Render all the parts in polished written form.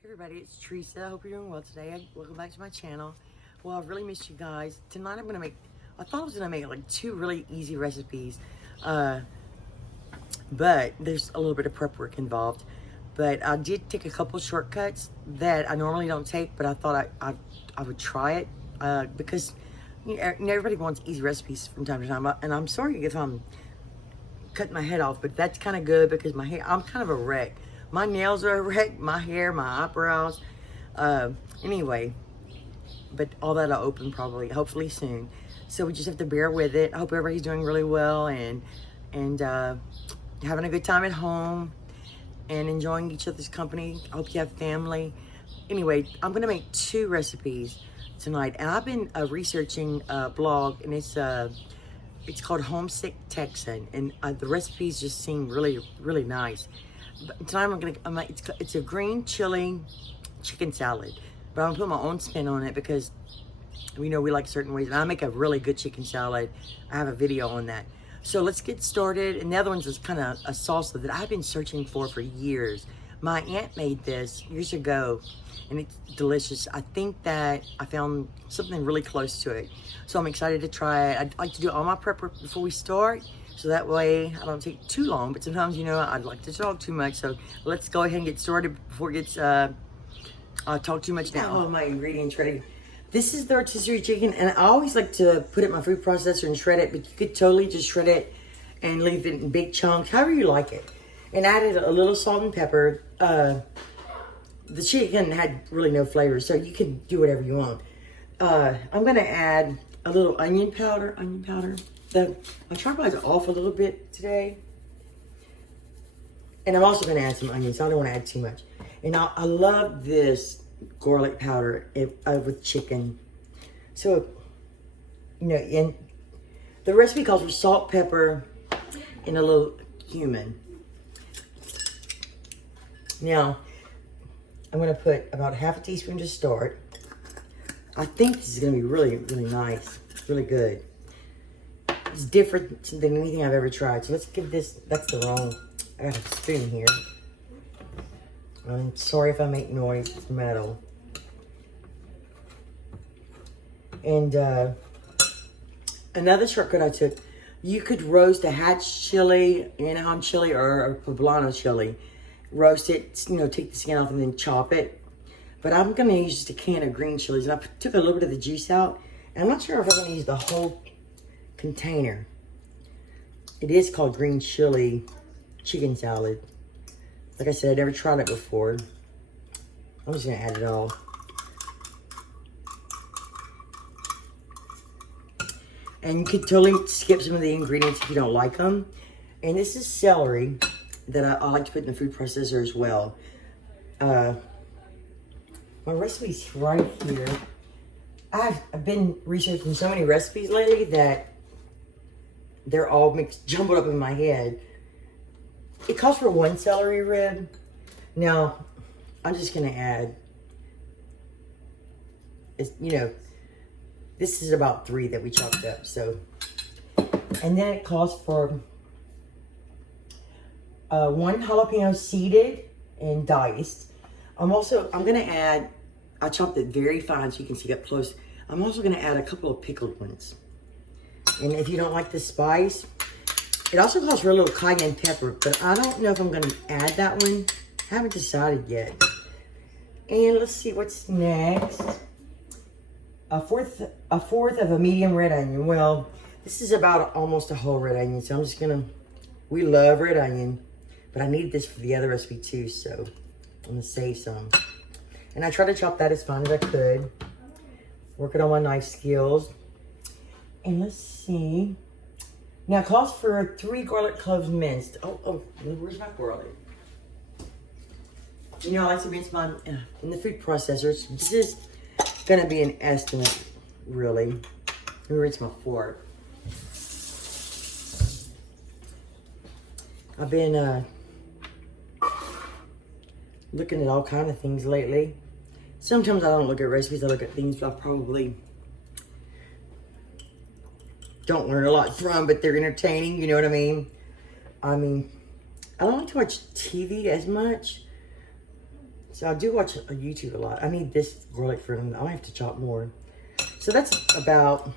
Hey everybody, it's Teresa. I hope you're doing well today. Welcome back to my channel. Well, I've really missed you guys. Tonight I thought I was gonna make like two really easy recipes, but there's a little bit of prep work involved. But I did take a couple shortcuts that I normally don't take, but I thought I would try it because everybody wants easy recipes from time to time. And I'm sorry if I'm cutting my head off, but that's kind of good because I'm kind of a wreck. My nails are a wreck, my hair, my eyebrows. Anyway, but all that will open hopefully soon. So we just have to bear with it. I hope everybody's doing really well and having a good time at home and enjoying each other's company. I hope you have family. Anyway, I'm gonna make two recipes tonight, and I've been researching a blog, and it's called Homesick Texan, and the recipes just seem really nice. But tonight it's a green chili chicken salad, but I'm gonna put my own spin on it because we like certain ways, and I make a really good chicken salad. I have a video on that. So let's get started. And the other one's is kind of a salsa that I've been searching for years. My aunt made this years ago, and it's delicious. I think that I found something really close to it, so I'm excited to try it. I'd like to do all my prep work before we start, so that way I don't take too long. But sometimes, I'd like to talk too much. So let's go ahead and get started before it gets talk too much now. All my ingredients ready. This is the rotisserie chicken, and I always like to put it in my food processor and shred it, but you could totally just shred it and leave it in big chunks, however you like it. And added a little salt and pepper. The chicken had really no flavor, so you can do whatever you want. I'm gonna add a little onion powder. My tripod's off a little bit today. And I'm also gonna add some onions, so I don't wanna add too much. And I love this garlic powder with chicken. So, and the recipe calls for salt, pepper, and a little cumin. Now, I'm gonna put about half a teaspoon to start. I think this is gonna be really nice, really good. It's different than anything I've ever tried. So let's give this, I got a spoon here. I'm sorry if I make noise, it's metal. And another shortcut I took, you could roast a hatch chili, Anaheim chili, or a poblano chili. Roast it, take the skin off and then chop it. But I'm gonna use just a can of green chilies, and I took a little bit of the juice out. And I'm not sure if I'm gonna use the whole container. It is called green chili chicken salad. Like I said, I've never tried it before. I'm just gonna add it all. And you could totally skip some of the ingredients if you don't like them. And this is celery that I like to put in the food processor as well. My recipe's right here. I've been researching so many recipes lately that they're all jumbled up in my head. It calls for 1 celery rib. Now, I'm just gonna add, this is about 3 that we chopped up, so. And then it calls for 1 jalapeno seeded and diced. I'm gonna add, I chopped it very fine so you can see up close. I'm also gonna add a couple of pickled ones. And if you don't like the spice, it also calls for a little cayenne pepper, but I don't know if I'm gonna add that one. I haven't decided yet. And let's see what's next. A fourth of a medium red onion. Well, this is about almost a whole red onion, so I'm just gonna, we love red onion, but I need this for the other recipe too, so I'm gonna save some. And I tried to chop that as fine as I could. Working on my knife skills. And let's see. Now it calls for 3 garlic cloves minced. Oh, where's my garlic? I like to mince mine in the food processors. This is gonna be an estimate, really. Let me rinse my fork. I've been looking at all kinds of things lately. Sometimes I don't look at recipes, I look at things I probably don't learn a lot from, but they're entertaining, you know what I mean? I don't like to watch TV as much. So I do watch YouTube a lot. I need this garlic fruit. I might have to chop more. So that's about,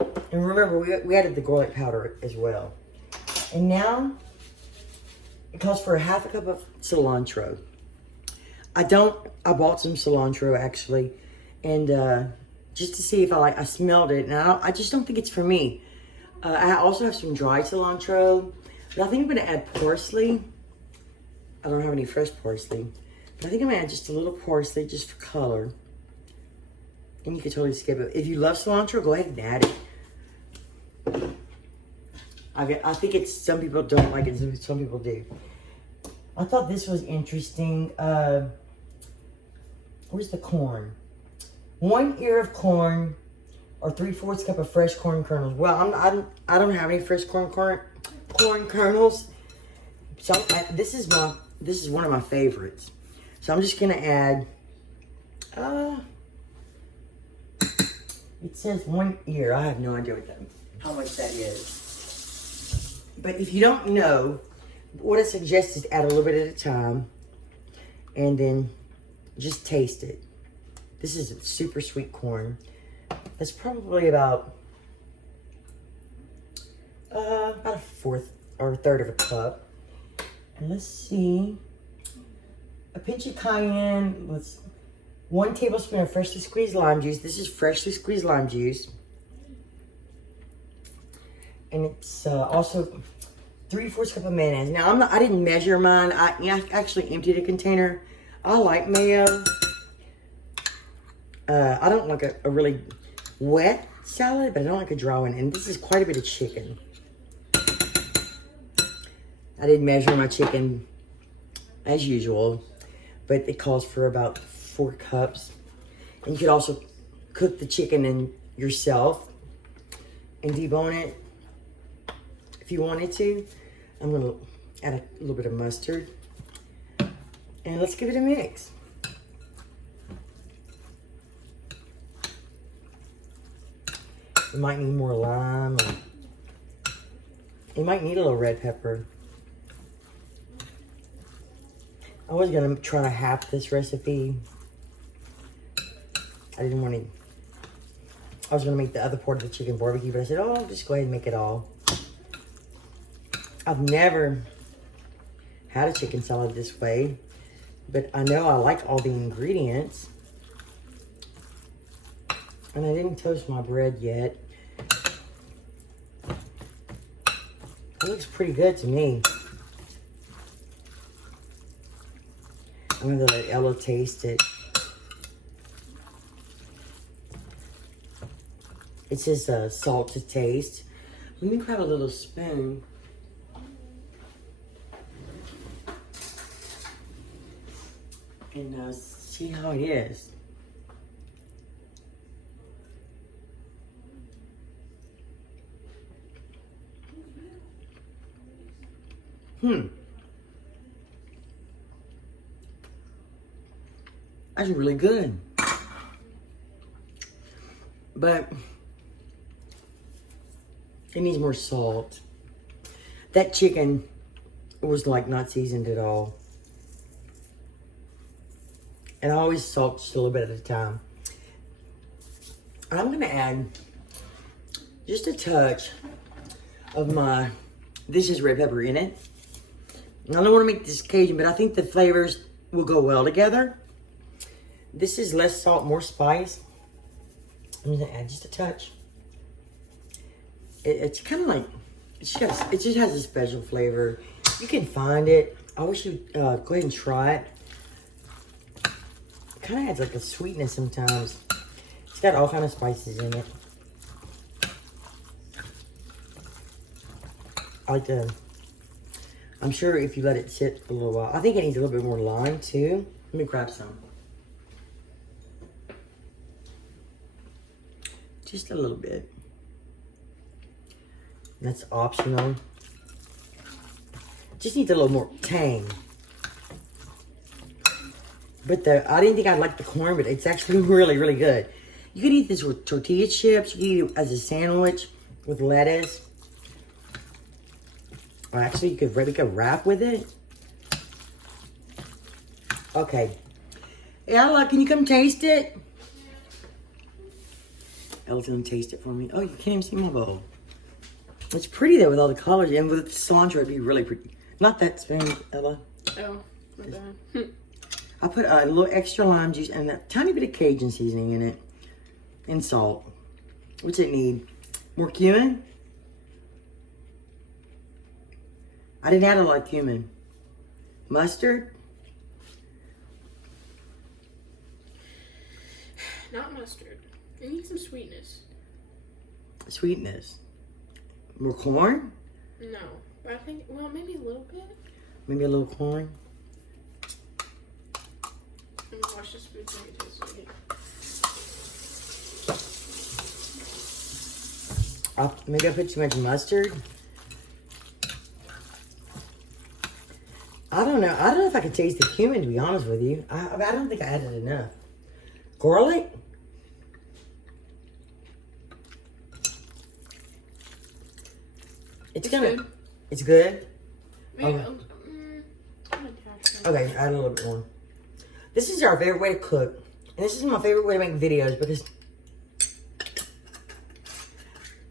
and remember, we added the garlic powder as well. And now, it calls for a half a cup of cilantro. I bought some cilantro actually, and just to see if I smelled it, and I just don't think it's for me. I also have some dried cilantro, but I think I'm gonna add parsley. I don't have any fresh parsley, but I think I'm gonna add just a little parsley just for color. And you can totally skip it. If you love cilantro, go ahead and add it. I think it's, some people don't like it, some people do. I thought this was interesting. Where's the corn? 1 ear of corn, or 3/4 cup of fresh corn kernels. Well, I don't have any fresh corn kernels. So this is one of my favorites. So I'm just gonna add. It says 1 ear. I have no idea how much that is. But if you don't know, what I suggest is add a little bit at a time, and then just taste it. This is super sweet corn. That's probably about a fourth or a third of a cup. And let's see, a pinch of cayenne. 1 tablespoon of freshly squeezed lime juice. This is freshly squeezed lime juice. And it's also 3/4 cup of mayonnaise. Now I didn't measure mine. I actually emptied a container. I like mayo. I don't like a really wet salad, but I don't like a dry one. And this is quite a bit of chicken. I didn't measure my chicken as usual, but it calls for about 4 cups. And you could also cook the chicken in yourself and debone it if you wanted to. I'm gonna add a little bit of mustard, and let's give it a mix. You might need more lime, or you might need a little red pepper. I was gonna try to half this recipe. I didn't want to. I was gonna make the other part of the chicken barbecue, but I said, "Oh, I'll just go ahead and make it all." I've never had a chicken salad this way, but I know I like all the ingredients. And I didn't toast my bread yet. It looks pretty good to me. I'm gonna let Ella taste it. It says salt to taste. Let me grab a little spoon. And see how it is. That's really good. But it needs more salt. That chicken was like not seasoned at all. And I always salt just a little bit at a time. I'm gonna add just a touch of this is red pepper in it. I don't want to make this Cajun, but I think the flavors will go well together. This is less salt, more spice. I'm gonna add just a touch. It's kind of like, it just has a special flavor. You can find it. I wish you'd go ahead and try it. It kind of adds like a sweetness sometimes. It's got all kind of spices in it. I'm sure if you let it sit a little while. I think it needs a little bit more lime too. Let me grab some. Just a little bit. That's optional. Just needs a little more tang. But I didn't think I'd like the corn, but it's actually really, really good. You could eat this with tortilla chips. You could eat it as a sandwich with lettuce. Or actually, you could wrap with it. Okay. Ella, can you come taste it? Ella's gonna taste it for me. Oh, you can't even see my bowl. It's pretty though with all the colors, and with cilantro, it'd be really pretty. Not that spoon, Ella. Oh, my bad. I put a little extra lime juice and a tiny bit of Cajun seasoning in it, and salt. What's it need? More cumin? I didn't add a lot of cumin. Mustard? Not mustard. I need some sweetness. Sweetness. More corn? No. But I think, well, maybe a little bit. Maybe a little corn. Let me wash this food so I can taste it. Maybe I put too much mustard. I don't know. I don't know if I can taste the cumin, to be honest with you. I don't think I added enough. Garlic? It's gonna. Good. It's good. Maybe, Okay. Okay, add a little bit more. This is our favorite way to cook, and this is my favorite way to make videos because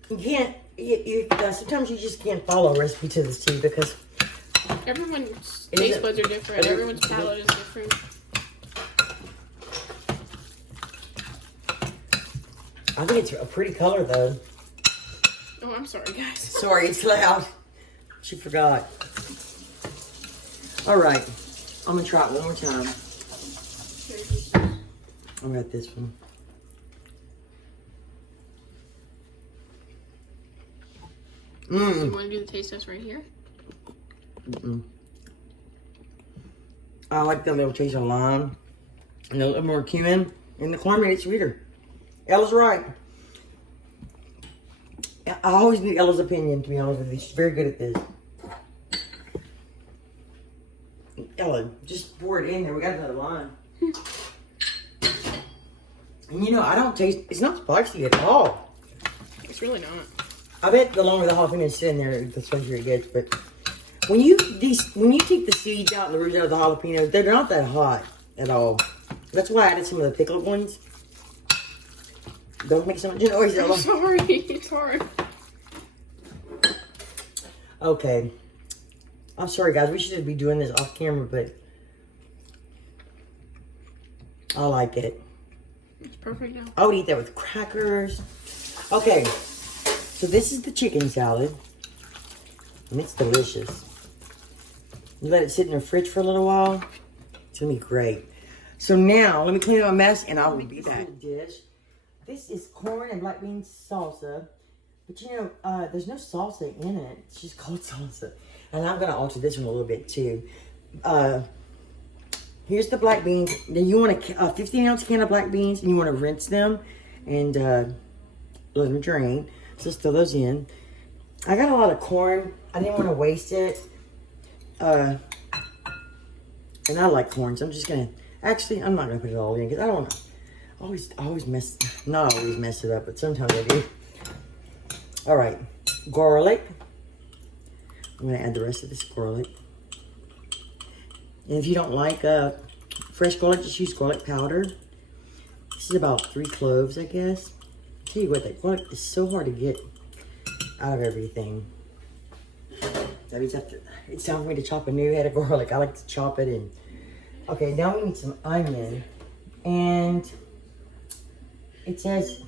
you can't. Sometimes you just can't follow a recipe to the T because everyone's taste buds are different. Everyone's palate is different. I think it's a pretty color though. Oh, I'm sorry, guys. Sorry, it's loud. She forgot. All right, I'm gonna try it one more time. I'll got this one. You want to do the taste test right here? I like the little taste of lime and a little more cumin, and the corn made it sweeter. Ella's right. I always need Ella's opinion, to be honest with you. She's very good at this. Ella, just pour it in there. We got another lime. And you know, I don't taste, it's not spicy at all. It's really not. I bet the longer the jalapeno sit in there, the spicier it gets. But when you take the seeds out and the roots out of the jalapenos, they're not that hot at all. That's why I added some of the pickled ones. Don't make so much noise, Ella. I'm sorry. It's hard. Okay. I'm sorry, guys. We should be doing this off camera, but I like it. It's perfect now. I would eat that with crackers. Okay. So this is the chicken salad. And it's delicious. You let it sit in the fridge for a little while. It's going to be great. So now, let me clean up my mess and I will be back. Dish. This is corn and black bean salsa. But you know, there's no salsa in it. It's just called salsa. And I'm going to alter this one a little bit too. Here's the black beans. Then you want a 15-ounce can of black beans. And you want to rinse them and let them drain. So let's throw those in. I got a lot of corn. I didn't want to waste it. And I like corn. So I'm just going to... Actually, I'm not going to put it all in. Because I don't want to... Always mess... Not always mess it up. But sometimes I do. All right, garlic. I'm gonna add the rest of this garlic. And if you don't like fresh garlic, just use garlic powder. This is about 3 cloves, I guess. I'll tell you what, that garlic is so hard to get out of everything. That means it's time for me to chop a new head of garlic. I like to chop it in. Okay, now we need some onion. And it says...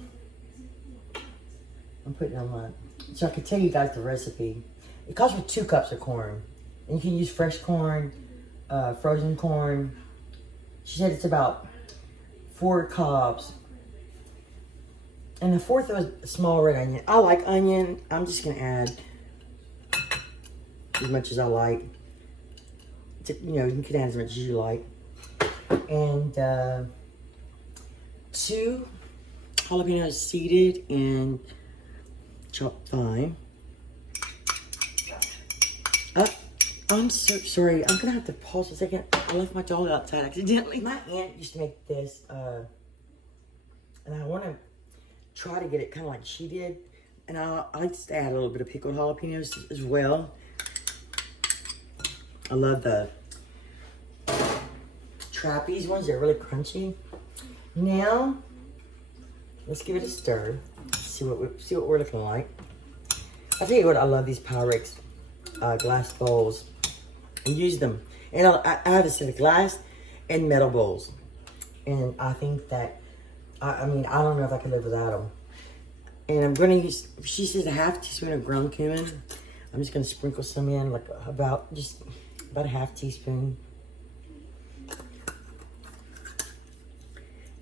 I'm putting it on mine. So I can tell you guys the recipe. It calls for 2 cups of corn. And you can use fresh corn, frozen corn. She said it's about 4 cobs. And a 1/4 of a small red onion. I like onion. I'm just going to add as much as I like. You know, you can add as much as you like. And 2 jalapenos seeded and chopped fine. I'm so sorry. I'm gonna have to pause a second. I left my dog outside accidentally. My aunt used to make this, and I want to try to get it kind of like she did. And I like to add a little bit of pickled jalapenos as well. I love the trapeze ones. They're really crunchy. Now, let's give it a stir. See what we're looking like. I'll tell you what, I love these Pyrex glass bowls. I use them. And I have a set of glass and metal bowls. And I think that, I mean, I don't know if I could live without them. And I'm going to use, she says, a half teaspoon of ground cumin. I'm just going to sprinkle some in, like about a half teaspoon.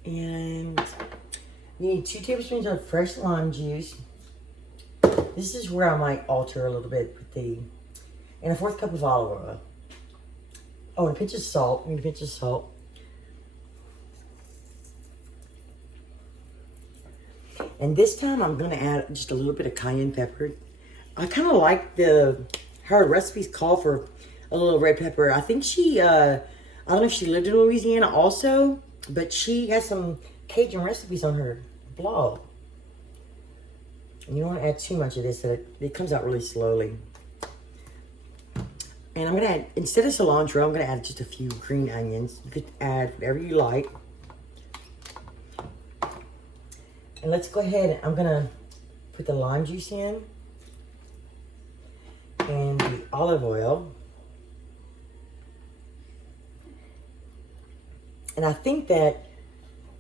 And you need 2 tablespoons of fresh lime juice. This is where I might alter a little bit with and a 1/4 cup of olive oil. Oh, and a pinch of salt. And a pinch of salt. And this time I'm going to add just a little bit of cayenne pepper. I kind of like her recipes call for a little red pepper. I think I don't know if she lived in Louisiana also, but she has some Cajun recipes on her blog. And you don't want to add too much of this, so it comes out really slowly. And I'm going to add, instead of cilantro, I'm going to add just a few green onions. You could add whatever you like. And let's go ahead, I'm going to put the lime juice in. And the olive oil. And I think that,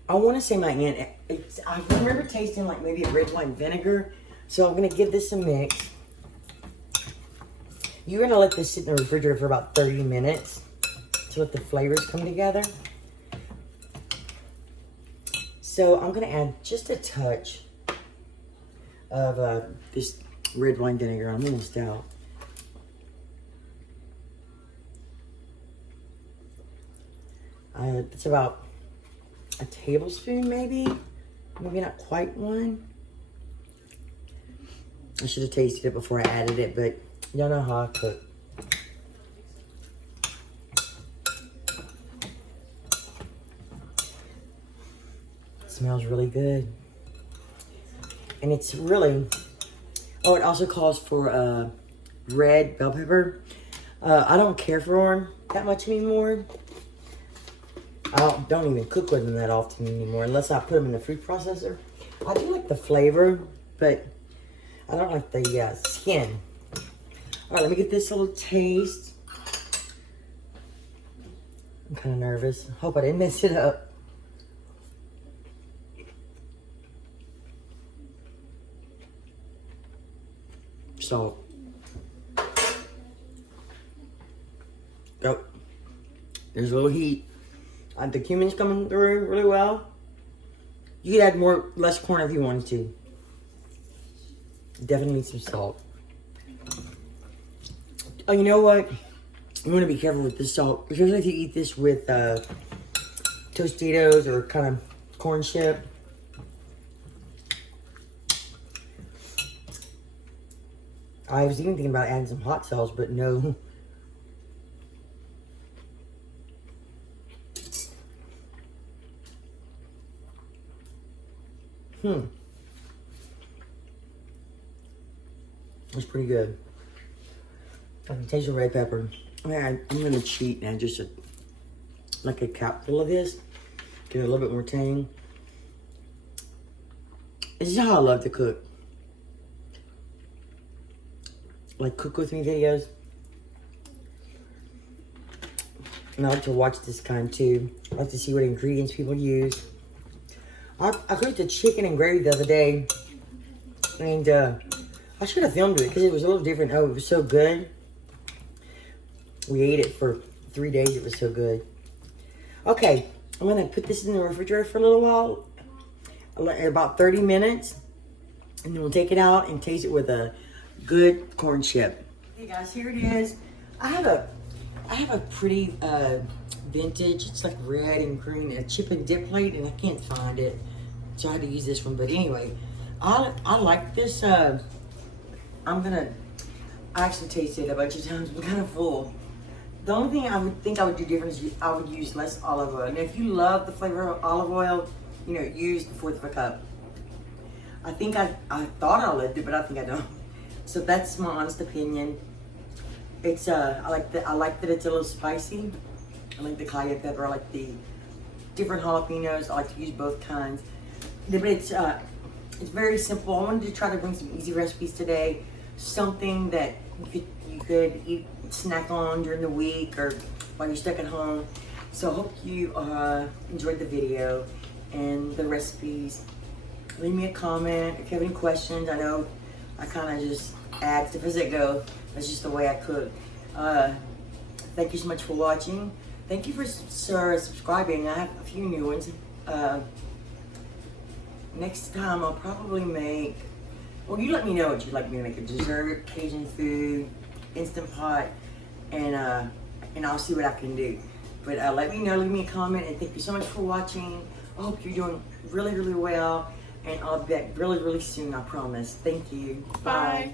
I want to say my aunt, I remember tasting like maybe a red wine vinegar. So I'm going to give this a mix. You're going to let this sit in the refrigerator for about 30 minutes to let the flavors come together. So I'm going to add just a touch of this red wine vinegar. I'm almost out. It's about a tablespoon maybe not quite one. I should have tasted it before I added it, but y'all know how I cook. It smells really good. And it's really, oh, it also calls for red bell pepper. I don't care for them that much anymore. I don't even cook with them that often anymore unless I put them in the food processor. I do like the flavor, but I don't like the skin. All right, let me get this little taste. I'm kind of nervous. Hope I didn't mess it up. Salt. Oh, there's a little heat. The cumin's coming through really well. You could add less corn if you wanted to. Definitely need some salt. Oh, you know what? You want to be careful with this salt, especially if you eat this with Tostitos or kind of corn chip. I was even thinking about adding some hot sauce, but no. It's pretty good. I can taste the red pepper. I'm gonna cheat and add just like a capful of this. Get a little bit more tang. This is how I love to cook. Like cook with me videos. And I like to watch this kind too. I like to see what ingredients people use. I cooked a chicken and gravy the other day. And I should have filmed it because it was a little different. Oh, it was so good. We ate it for 3 days. It was so good. Okay, I'm going to put this in the refrigerator for a little while. About 30 minutes. And then we'll take it out and taste it with a good corn chip. Hey guys, here it is. I have a pretty vintage, it's like red and green, a chip and dip plate, and I can't find it. So I had to use this one. But anyway, I like this. I actually tasted it a bunch of times. I'm kind of full. The only thing I would think I would do different is I would use less olive oil. And if you love the flavor of olive oil, you know, use the 1/4 of a cup. I think I thought I lived it, but I think I don't. So that's my honest opinion. It's I like that it's a little spicy. I like the cayenne pepper. I like the different jalapenos. I like to use both kinds. But it's very simple. I wanted to try to bring some easy recipes today. Something that you could eat, snack on during the week or while you're stuck at home. So I hope you enjoyed the video and the recipes. Leave me a comment if you have any questions. I know I kind of just add stuff as it go. That's just the way I cook. Thank you so much for watching. Thank you for subscribing. I have a few new ones. Next time I'll probably make, well, you let me know what you'd like me to make. A dessert, Cajun food, Instant Pot, and I'll see what I can do. But let me know, leave me a comment, and thank you so much for watching. I hope you're doing really, really well, and I'll be back really, really soon, I promise. Thank you. Bye.